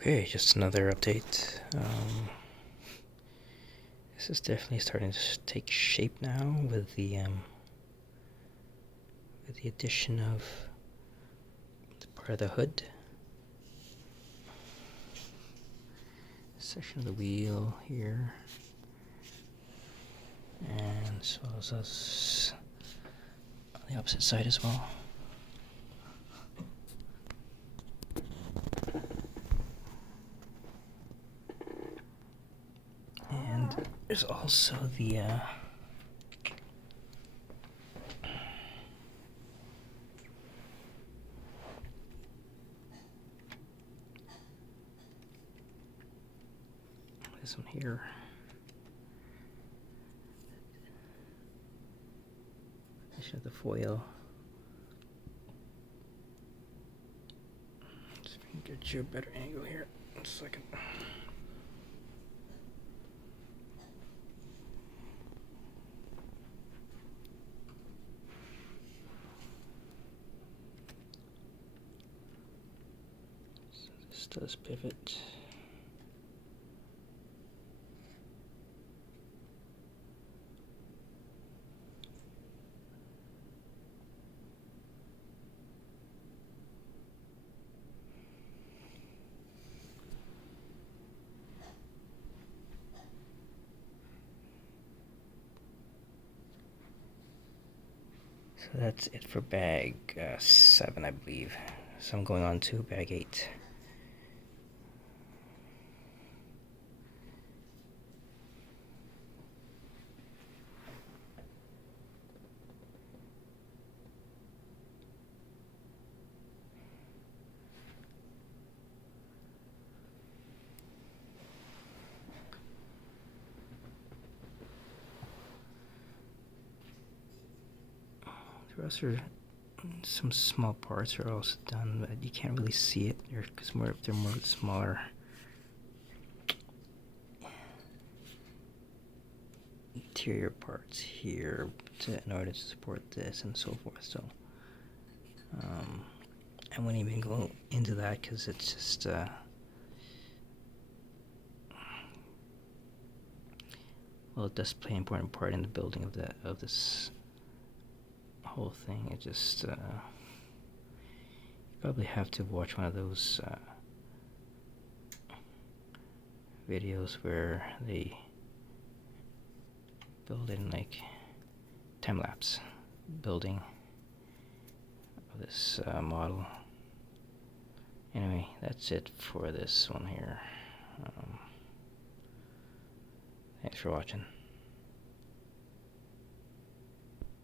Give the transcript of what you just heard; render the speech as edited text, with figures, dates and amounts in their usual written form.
Okay, just another update. This is definitely starting to take shape now with the addition of the part of the hood, section of the wheel here, and as well as us on the opposite side as well. And there's also the this one here. Addition of the foil. Let's see if we can get you a better angle here. 1 second. So this does pivot. So that's it for bag 7, I believe. So I'm going on to bag 8. The rest are some small parts are also done, but you can't really see it because they're more smaller interior parts here in order to support this and so forth. So I wouldn't even go into that because it's just well, it does play an important part in the building of this whole thing. It just you probably have to watch one of those videos where they build in like time-lapse building of this model. Anyway, that's it for this one here. Thanks for watching.